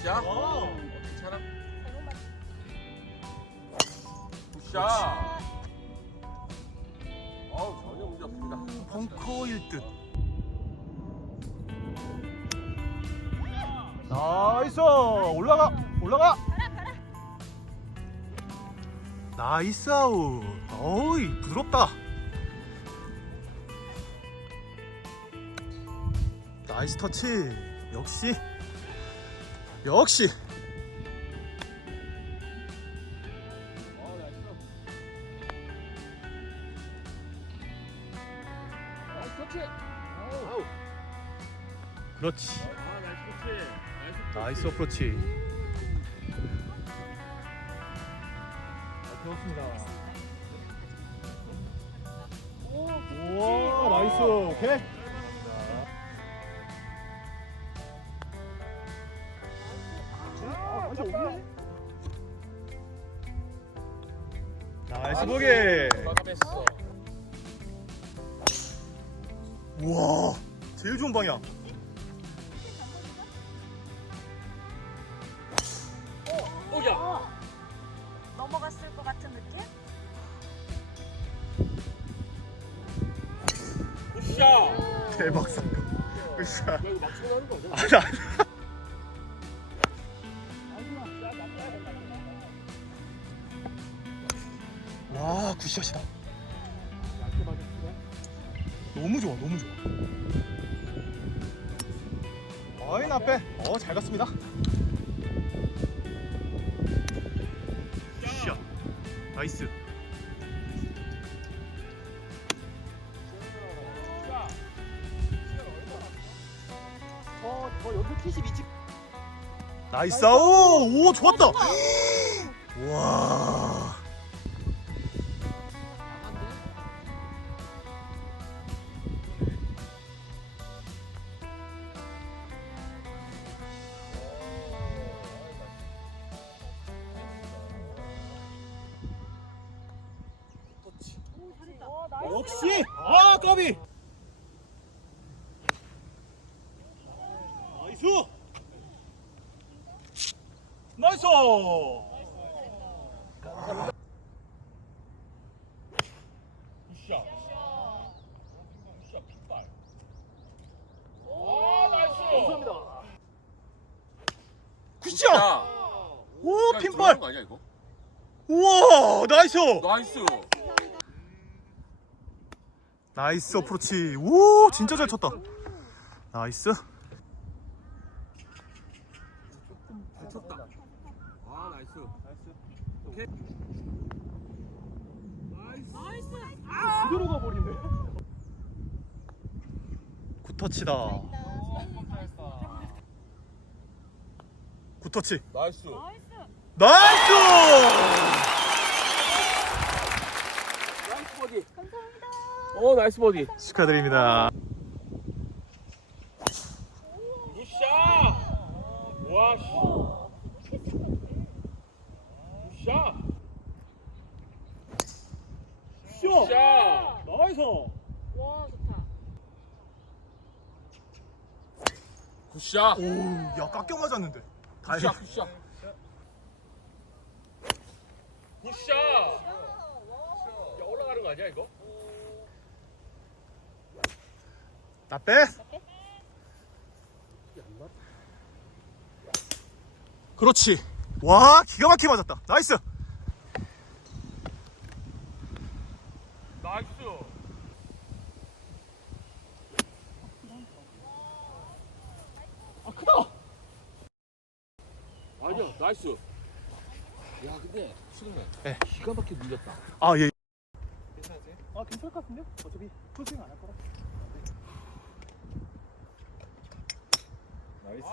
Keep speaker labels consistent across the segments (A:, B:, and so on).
A: 굿샷. 어, 괜찮아. 굿샷. 어우, 전혀 문제 없습니다.
B: 벙커일 듯. 나이스 올라가 올라가. 나이스 아웃. 어이 부드럽다. 나이스 터치. 역시 역시. 그렇지.
A: 아, 나이스
B: 어프로치. 잘 배웠습니다. 우와 나이스 오케이. 스 보기.
A: 마감했어.
B: 우와 제일 좋은 방향.
A: 오야.
C: 넘어갔을 것 같은 느낌?
A: 굿샷.
B: 대박 사건. 으쌰.
A: 야, 이거 맞추고 하는 거 아니야?
B: 아니 아니. 굿샷이다. 너무 좋아 너무 좋아. 어이 나 빼. 어 잘 갔습니다. 굿샷. 나이스.
A: 어, 저 72집.
B: 나이스 아우 오 좋았다. 와. 역시 아 까비. 나이스. 나이스.
A: 굿샷. 아, 나이스. 감사합니다.
B: 굿샷.
A: 오거 아니야, 이거?
B: 우와 나이스.
A: 나이스.
B: 나이스 어프로치. 오 진짜 잘 쳤다. 나이스.
A: 잘 쳤다. 아, 나이스. 나이스. 오케이. 나이스. 그대로 가버리네.
B: 굿터치다. 굿터치.
A: 나이스.
C: 나이스.
B: 나이스.
A: 나이스 버디.
C: 감사합니다.
A: 어, 나이스 버디.
B: 축하드립니다.
A: 굿샷! 와, 씨. 굿샷!
B: 쇼.
A: 굿샷!
B: 나이스.
C: 와, 좋다.
A: 굿샷!
B: 오, 야 깎여 맞았는데. 다행.
A: 굿샷, 굿샷. 굿샷! 야, 올라가는 거 아니야, 이거?
B: 나 빼. 그렇지. 와, 기가 막히게 맞았다. 나이스.
A: 나이스! 아, 크다! 아니야, 나이스. 야, 근데, 수근아.
B: 네.
A: 기가 막히게 눌렸다.
B: 아, 예.
A: 괜찮으세요?
B: 아, 괜찮을 것 같은데? 어차피 풀스윙 안할 거라.
A: 나이스.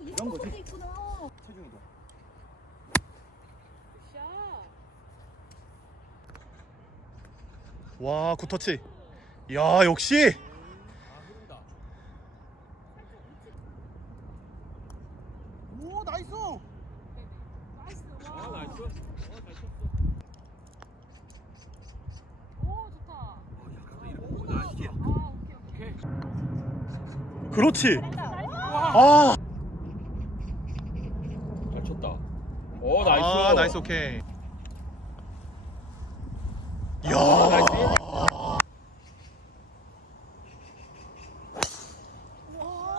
C: 이런 거지. 샷.
B: 와, 굿터치. 야, 역시.
A: 아.
B: 오, 나이스.
C: 나이스.
A: 아 나이스. 어 잘 쳤어.
C: 오 좋다. 아. 오케이.
B: 그렇지.
C: 나이스.
B: 아,
A: 잘 쳤다. 오 나이스.
B: 아, 나이스 오케이.
A: 아,
B: 야,
A: 나이스.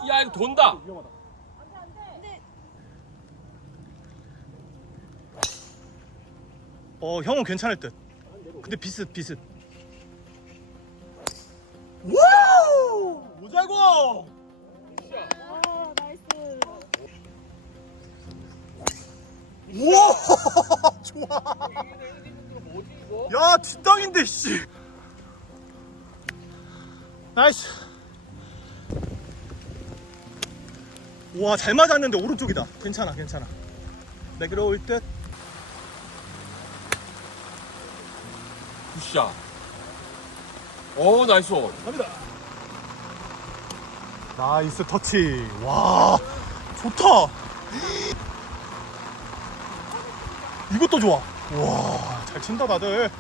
A: 야 이거 돈다.
B: 어 형은 괜찮을 듯. 근데 비슷 비슷. 우와, 좋아. 야, 뒷땅인데 씨. 나이스. 와, 잘 맞았는데 오른쪽이다. 괜찮아, 괜찮아. 내그러울 듯.
A: 굿샷. 오 나이스.
B: 갑니다. 나이스 터치. 와, 좋다. 이것도 좋아. 와, 잘 친다 다들.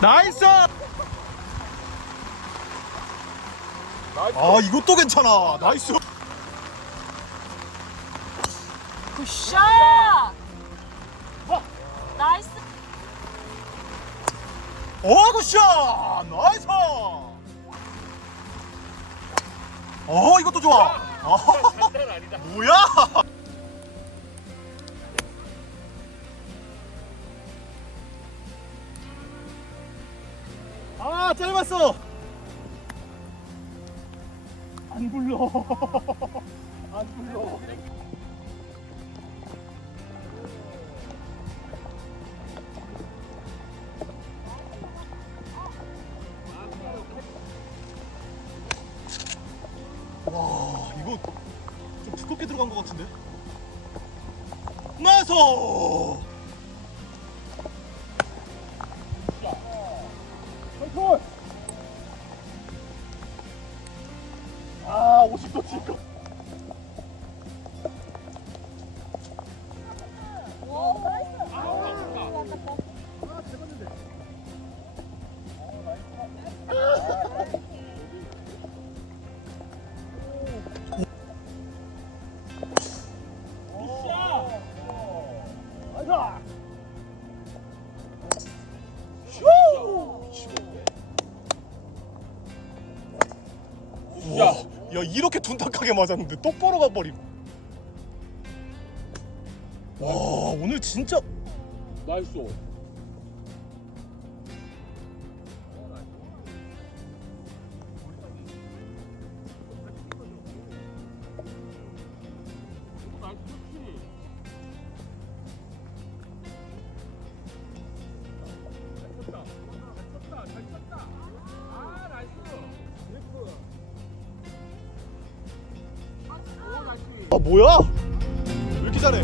B: 나이스! 아, 이것도 괜찮아. 나이스.
C: 굿샷. 나이스.
B: 어, 굿샷! 나이스! 어, 이것도 좋아. 어. 뭐야? 아, 짧았어. 안 굴러. 나 야, 야 이렇게 둔탁하게 맞았는데 똑바로 가버림. 와 오늘 진짜
A: 나이스.
B: 뭐야? 왜 이렇게 잘해?